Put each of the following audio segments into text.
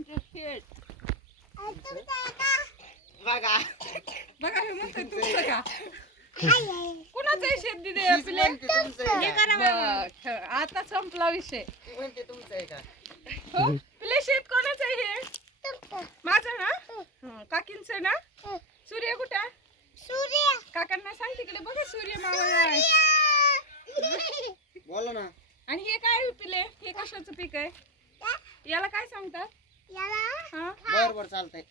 आमचं शेत बघा. बघा हे म्हणतोय तुमचं का कुणाचं आहे शेत दिदे? तीच पिले म्हणते तुमचं आहे हे का? करा बघ. आता संपला विषय. म्हणते तुमचं आहे का? हो? पिले शेत कोणाचं आहे हे? माझं ना? हं, काकींचं ना? सूर्य कुठं सूर्य काकांना सांग तिकडे बघा सूर्य मावळ आहे. बोला ना. आणि हे काय पिले? हे कशाचं पीक आहे? याला काय सांगतात? बर बर चालतंय.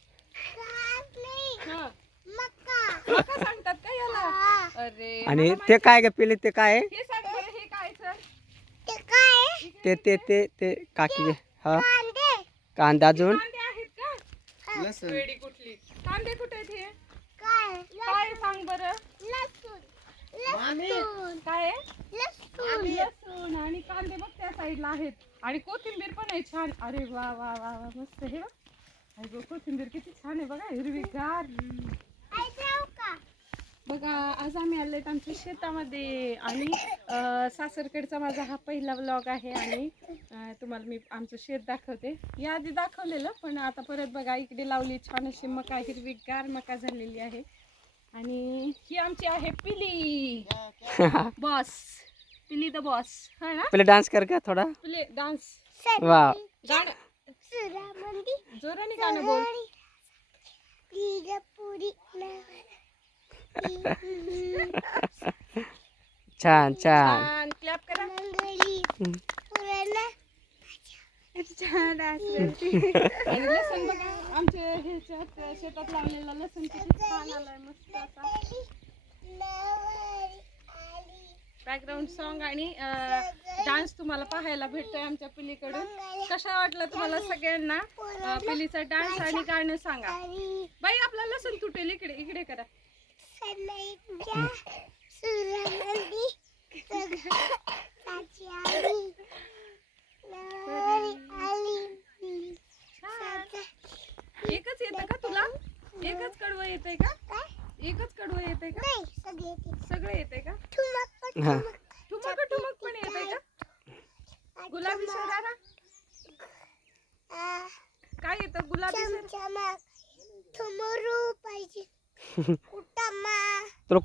हा. मका सांगतात का याला. अरे आणि ते काय ग पिले ते काय? आहे? माहित- हे सांग बरं हे काय सर? ते काय? ते ते ते ते काकी हा. कांदे. कांदा अजून? कांदे आहेत का? लसूण. वेडी कुठली? कांदे कुठे आहेत हे? काय? काय सांग बरं. लसूण. काय आहे? लसूण. आणि कांदे बघ त्या साईडला आहेत. आणि कोथिंबीर पण आहे छान. अरे वा वा वा वा मस्त हे बघ. कोथिंबीर किती छान आहे बघा हिरवीगार. बघा आज आम्ही आलोय आमच्या शेतामध्ये. आणि सासरकडचा माझा हा पहिला व्लॉग आहे आणि तुम्हाला मी आमचं शेत दाखवते. या आधी दाखवलेलं पण आता परत बघा इकडे लावली छान अशी मका हिरवीगार मका झालेली आहे. आणि ही आमची आहे पिली. बॉस. पिली द बॉस. हा ना? पहिले डान्स कर थोडा? पिले डान्स. वा गाणं. सुरामंदी जोराने गाणं बोल. छान छान. छान. क्लॅप करा. छान डान्स आणि लसूण बघा. आमच्या ह्याच्यात शेतात लावलेला लसूण किती छान आलाय मस्त असा बॅकग्राऊंड सॉन्ग आणि डान्स तुम्हाला पाहायला भेटतोय आमच्या पिलीकडून. कशा वाटलं तुम्हाला सगळ्यांना? पिलीचा डान्स आणि गाणं सांगा. बाई आपला लसूण तुटेल इकडे इकडे करा.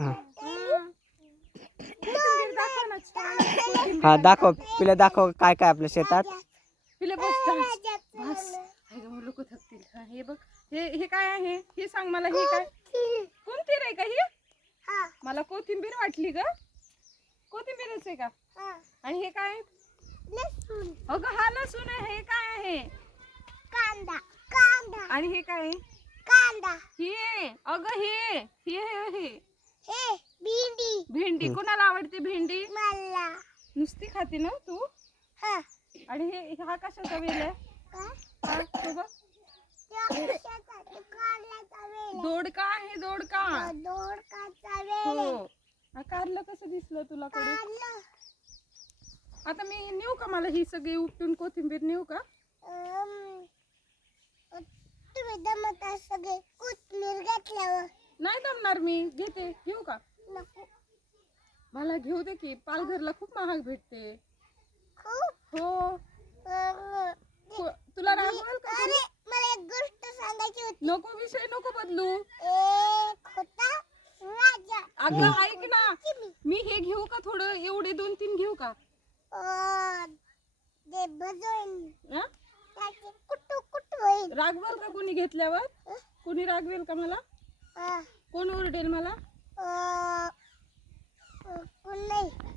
हा. दाखव. पिले दाखव काय काय आपल्या शेतात पिले बस डान्स राजाचं बस झालं. अगं मग लोक थकतील हा, हे बघ हे हे काय आहे हे सांग मला हे काय कोणती रे का ही हा, मला कोथिंबीर वाटली ग कोथिंबीरच आहे का हा. आणि हे काय अगं हा लसूण आहे हे काय आहे कांदा कांदा आणि हे काय आहे? कांदा हे अगं हे हे हे हे भेंडी. भेंडी कोणाला आवडते भेंडी? मला. नुसती खाते ना तू? हा. आणि हे हा कशाचा वेल आहे? हा, तो बघ. दोडका आहे दोडका. हा. हो. कारलं कसं दिसलं तुला कडे? आता मी नेऊ का मला ही सगळी उपटून कोथिंबीर नेऊ का? तुम्ही दमत सगळे. कोथमीर घातल्यावर. नाही जमणार मी. घेते. घेऊ का? नको. मला घेऊ दे की. पालघरला खूप महाग भेटते. खूप. हो. अं, को- तुला रागवाल का अरे? मला एक गोष्ट सांगायची होती. नको विषय नको बदलू. एक होता राजा. अगं ऐक ना. चिमी. मी हे घेऊ का थोडं? एवढे दोन तीन घेऊ का? अं, ते भजन हा? त्याचे कुटू कुटू होईल? रागवाल का कोणी घेतल्यावर? कोणी रागवेल का मला? कोण ओरडेल मला?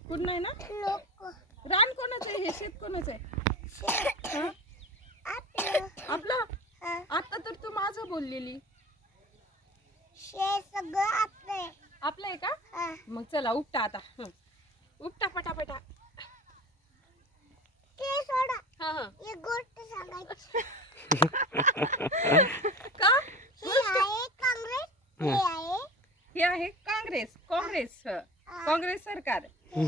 कोण नाही ना? लोक रान कोणाचं आहे? हे शेत कोणाचं आहे? हा? आपलं? आता तर तू माझं बोललेली. सगळं आपलं आहे. आपलं आहे का? मग चला उपटा आता. हं. उपटा पटापटा. ते सोडा हा हा. एक गोष्ट सांगा का? हे. आहे. हे आहे काँग्रेस काँग्रेस हं. काँग्रेस सरकार. हे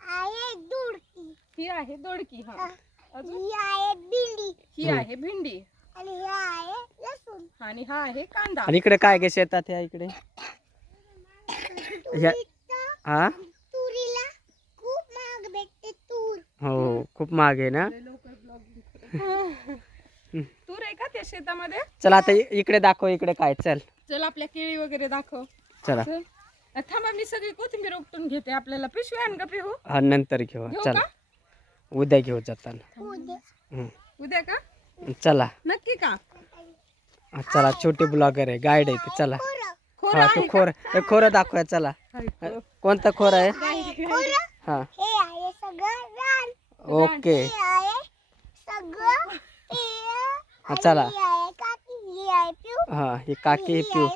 आहे दुडकी. ही आहे दोडकी हा. अजून? ही आहे बिंडी ही आहे भेंडी. आणि हे आहे लसूण. आणि हा आहे कांदा. आणि इकडे काय गे शेतात ह्या इकडे? ह्या हा तुरीला खूप महाग भेटते तूर. हो खूप महाग आहे ना? तूर आहे का त्या शेतामध्ये? चला आता इकडे दाखव इकडे काय चल. चल आपल्या केळी वगैरे दाखव. चला. चल. थांबा मी सगळी कोथिंबीर उपटून घेते आपल्याला. पिशवी आण का पिहू. हा नंतर घेऊ. घेऊ चला. का? उद्या घेऊ जाताना. उद्या. हं. उद्या का? चला. नक्की का? हा, चला छोटे ब्लॉगर आहे गाईड आहे ते. चला. खोरं खोरं हा आहे तू खोर हे खोरं दाखवूया चला? कोणतं खोर आहे? हा. हे आहे सगळं रान. ओके हे आहे सगळं हे हा चला. ही ही हा हे काकी हे ही पिऊ. हे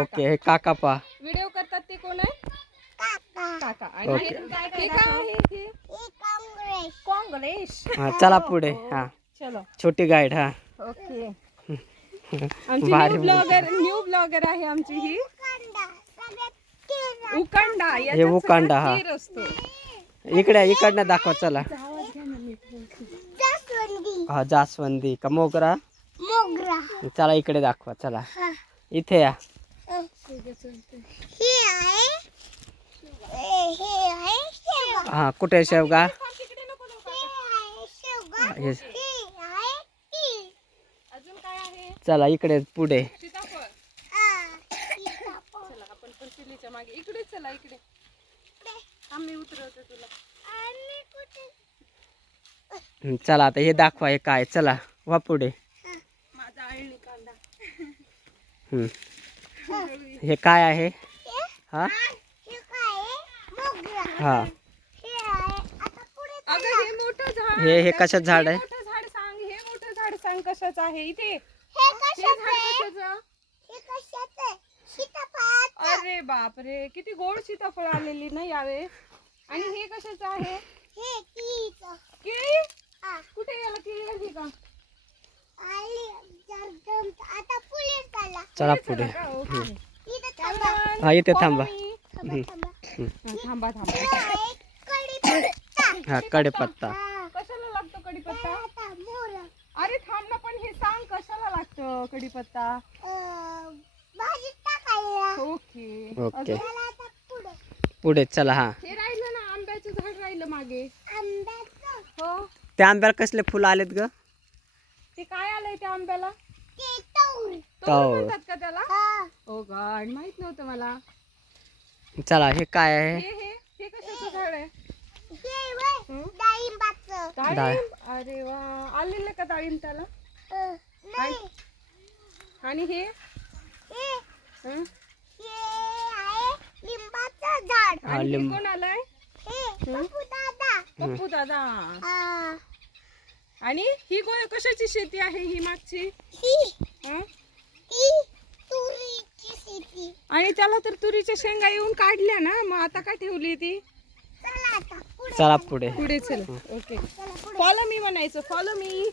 ओके हे काका पा व्हिडिओ करतात ते कोण आहे? काका. काका. आणि ओके. हे हे काय आहे हे हे काँग्रेस. काँग्रेस. हा चला पुढे हा चलो. छोटी गाईड हा. ओके. आमची भारी न्यू ब्लॉगर न्यू ब्लॉगर आहे आमची ही. उकांडा याच्यात उकांडा, सगळा हा. तीर असतो. इकडे इकडनं दाखव चला. हा जास्वंदी का मोगरा मोगरा चला इकडे दाखवा चला हा. इथे या हे आहे हे हे आहे शेवगा हा कुठे शेवगा हे आहे शेवगा हे हे आहे तीळ अजून काय आहे चला इकडे पुढे आ, सीताफळ. चला आपण पण पिल्लीच्या मागे इकडे चला इकडे आम्ही उतरवतो तुला आणि कुठे चला आता हे दाखवा हे काय चला वा पुढे. माझा आळणी कांदा. हं. हे काय आहे? हे? हा. हे काय आहे? मोगरा हा हे आहे आता पुढे अगं हे मोठं झाड हे हे कशात झाड हे आहे मोठं झाड सांग हे मोठं झाड सांग कशाचं आहे इथे. हे हे कशाचं कशाचं? हे कशाचं अरे बापरे किती गोड सीताफळ आलेली ना यावेळेस. आणि हे कशाचं आहे? हे केळीचं केळी आ, कुठे याला केळी आली का आली जर जम- आता पुढे चला. पुढे. इथं थांबा. हा इथे थांबा. थांबा थांबा. हा, थांबा थांबा. हे कढीपत्ता. हा कडेपत्ता. हा. कशाला लागतो आता मोहरा. अरे थांब ना पण हे सांग कशाला लागतं टाकायला. ओके. ओके. अजून? चला आता पुढे. पुढे चला हा हे राहिलं ना आंब्याचं झाड राहिलं मागे. आंब्याचं. हो. त्या आंब्याला कसले फुलं आलेत ग? ते काय आलंय त्या आंब्याला. म्हणतात का त्याला? हा. ओ गॉड माहीत नव्हतं मला. चला हे काय आहे? हे हे हे कशाचं झाड आहे? हे हं? डाळिंब? अरे वा आलेलं का डाळिंब त्याला? आणि हे? हे हं? आहे लिंबाचं झाड. आणि लिंब. कोण आलाय? हे पप्पू दादा आणि ही गो कशाची शेती आहे ही मागची? ही. हं? ती तुरीची शेती. आणि त्याला तर तुरीच्या शेंगा येऊन काढल्या ना मग आता का ठेवली ती? चला आता पुढे चला पुढे. पुढे चल. ओके. फॉलो मी म्हणायचं. फॉलो मी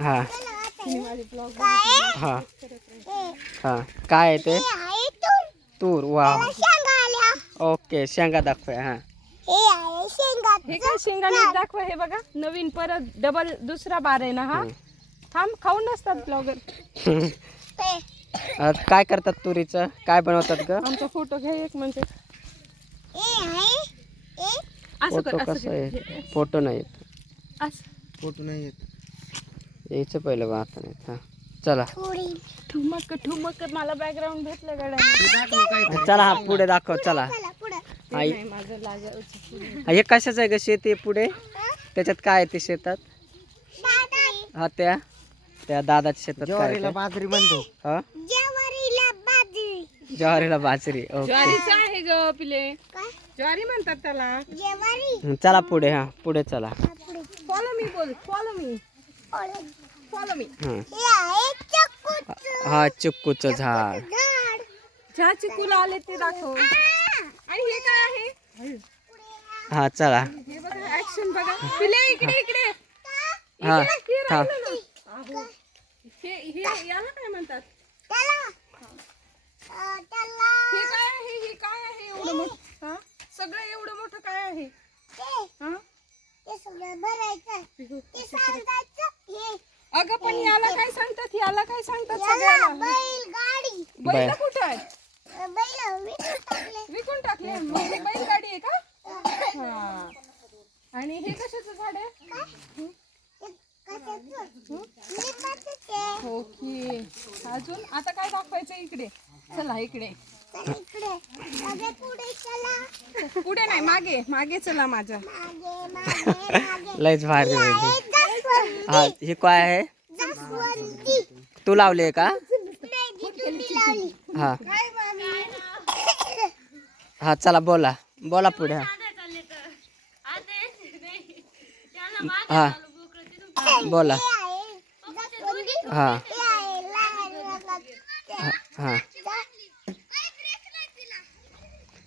हा. चला आता मी हे. माझे ब्लॉग काय हा. काय आहे ते? हे तूर. तूर वा ओके शेंगा दाखवूया हा. हे हे काय शेंगा नीट दाखव हे बघा. नवीन परत डबल दुसरा बार आहे ना हा. थांब खाऊन नसतात ब्लॉगर काय करतात तुरीचं? काय बनवतात ग? आमचा फोटो घ्या एक म्हणजे. असं फोटो कर असं कसं. आहे? फोटो नाही येत असं. फोटो नाही येत यायचं पहिलं बा आता नाही हा. चला. ठुमक ठुमक मला बॅकग्राऊंड भेटलं गड्या. चला. हा पुढे दाखव चला. चला पुढे. हा, कशाचं आहे ग शेती पुढे? त्याच्यात काय आहे ते शेतात? दादा हा त्या. त्या दादाच्या शेतात काय? बाजरी म्हणतो. हा? जेवारीला बाजरी. ज्वारीला बाजरी ओके. ज्वारीचं आहे ग पिले. काय? ज्वारी म्हणतात त्याला. जेवारी? चला पुढे हा पुढे चला. फॉलो मी बोल फॉलो मी. फॉलो मी हं. चक्कूचं. झाड. ज्या चिकूला आले ते दाखव. आणि हे काय आहे. हा चला. हे बघा ऍक्शन बघा. पिले इकडे इकडे. हा. हे हा राहिलं ना. अहो. हे हे याला काय म्हणतात? हे काय आहे? हे काय आहे? एवढं मोठं हा? सगळं एवढं मोठं काय आहे? हा. अगं पण याला काय सांगतात? याला काय सांगतात याला सगळ्याला बैल गाडी बैल. कुठं आहे? बैल विकून टाकले. विकून टाकले. मग हे बैलगाडी आहे का? हा. आणि हे कशाचं झाड आहे? ओके. अजून? आता काय दाखवायचं इकडे? चला इकडे. पुढे नाही मागे. मागे चला माझ्या मागे मागे मागे. लयच भारी हा हे काय आहे? तू लावले का? नाही जिजूनी लावली. हा. हा चला बोला. बोला पुढे. हा. हा बोला. हे. आहे हा. हे आहे हा हा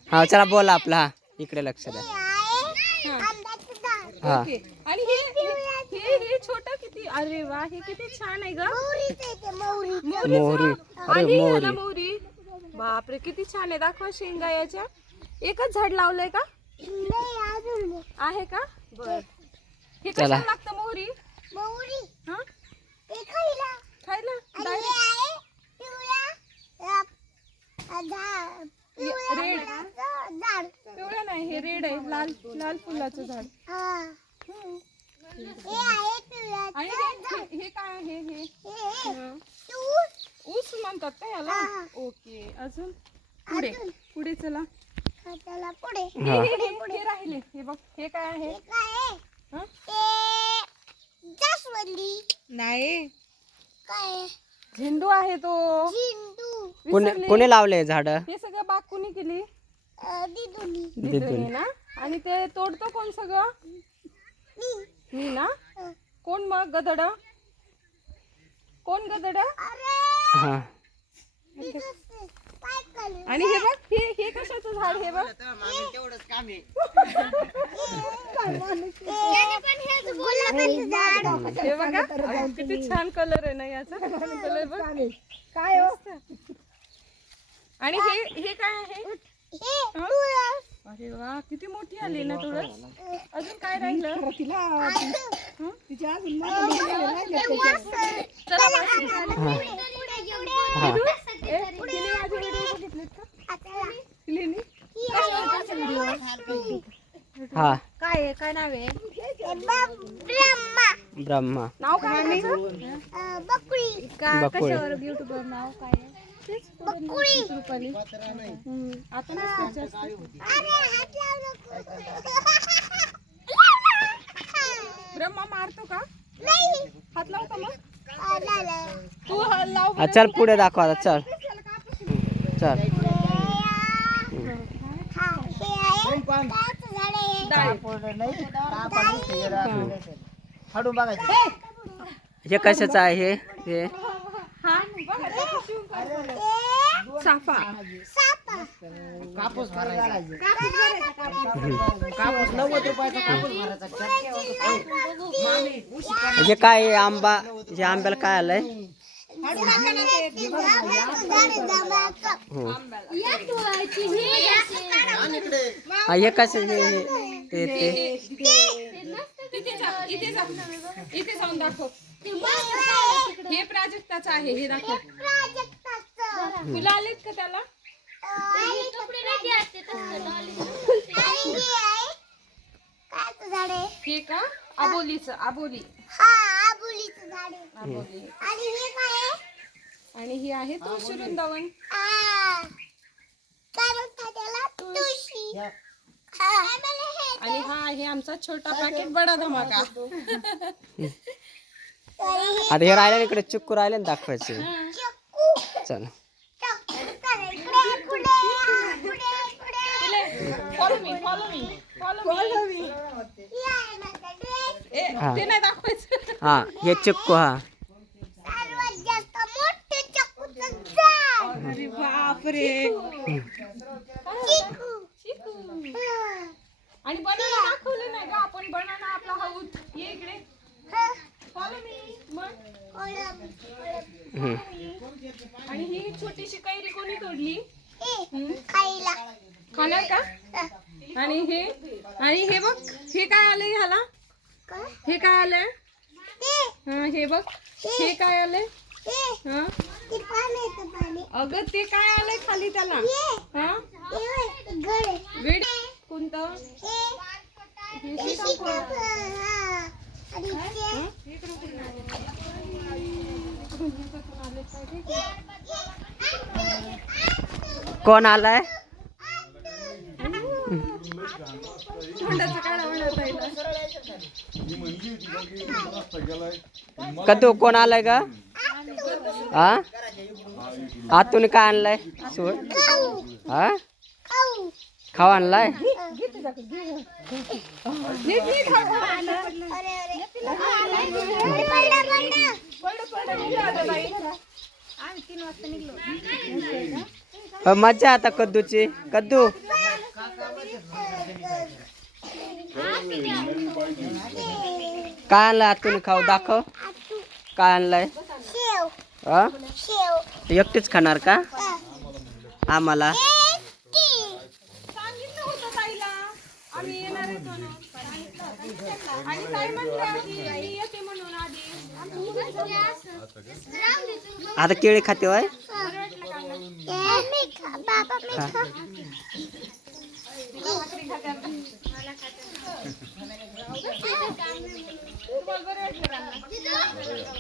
हा चला बोला आपला. हा इकडे लक्ष द्या. हे आहे अरे वा हे किती छान आहे मोहरी. अरे, आणि मोहरी. बापरे किती छान आहे. दाखवा शेंगा याच्या. एकच झाड लावलंय का? नाही अजून नाही. आहे का? बर. हे चला. कशाला लागतं मोहरी? मोहरी. हा? खायला. रेड. पिवळं नाही हे रेड आहे. लाल लाल फुलाचं झाड हा. हम्म. हे आहे आणि पिवळ्याचं हे झाड हे- काय आहे हे? हे. हं. ऊस म्हणतात का याला? हा. ओके. अजून? पुढे अजून. पुढे. चला. हा, त्याला पुढे. हे हा हे- हे- हे राहिले. हे बघ. हे काय आहे? हे काय आहे? हं? ते जास्वंदी. नाही. काय आहे? झेंडू आहे तो. झेंडू. कोणी विसरले. कोणी लावले झाड? हे सगळं बाग कोणी केली. अ, दिदुनी. दिदूने ना? आणि ते तोडतो कोण सगळं? मी. मी ना? अ, कोण मग? गदड? कोण गदड हा? आणि हे बघ हे हे कशाचं झाड हे बघ? त्याने पण हेच गुलाबाचं झाड? हे बघा किती छान कलर आहे ना याचा. कलर बघ. काय आणि हे हे काय आहे? हे हं? अरे वा किती मोठी आली ना तुळस अजून काय राहिलं हं? ते वासर. चला वाशी. पुढे, पुढे, पुढे. हा ए, हिने माझे व्हिडिओ बघितलेत का आता हिने ही आहे हा काय काय नाव आहे हे ब्रह्मा ब्रह्मा नाव काय बकुळी बकुळे युट्यूबवर नाव काय रुपाली आता ब्रह्मा मारतो का हात का मग तू लाव चल पुढे दाखव आता चल. चल. हे हे कशाचं आहे हे? हे? हे चाफा सापा. कापूस भरायचा. कापूस नव्वद रुपयाचा कापूस भरायचा. हे काय आंबा? हे आंब्याला काय आलंय. हो. ही. हा हे कसं हे हे- ते? ते. इथे जा इथे जा. इथे जाऊन दाखव. हे आहे. हे प्राजक्ताचं आहे हे दाखव. फुलं आलेत का त्याला? हे? हे का? आबोलीचं आबोली. हा आबोलीचं झाड आहे. आबोली. आणि हे काय आहे? आणि ही आहे तुळशी. वृंदावन. हा. हे आणि हा आहे आमचा छोटा पॅकेट बडा धमाका. हे आता हे राहिले इकडे चिक्कू राहिले ना दाखवायचे. चक्कू. चल चक्कू झाड. इकडे, पुढे, हा, पुढे, पुढे. Follow me follow me follow me हे. ए ते नाही दाखवायचं हा हे चिक्कू हा सर्वात जास्त मोठं चक्कूचं झाड. अरे बापरे चिकू. चिकू. हा. आणि बनाना दाखवलं नाही का आपण बनाना आपला हाऊत ये इकडे हा. मग हम्म. आणि ही छोटीशी कैरी कोणी तोडली खायला खाणार का आणि हे आणि हे बघ हे काय आलंय ह्याला? हे काय आलंय? हा हे बघ हे काय आलंय? हा? ते अगं ते काय आलंय खाली त्याला? हा? हे गळे वेड कोणतं? हे इकडून कोण आलाय ग? काय का हा आतून काय आणलाय? सोड. हा खाव आणलाय? आता मजा आता कद्दूची. कद्दू. काय आणलाय आतून खाऊ? दाखव. काय आणलाय? हा? एकटीच खाणार का. आम्हाला. आता केळी खाते वय हे मी खा बाबा मी खा तुम्हाला बरं वाटलं का?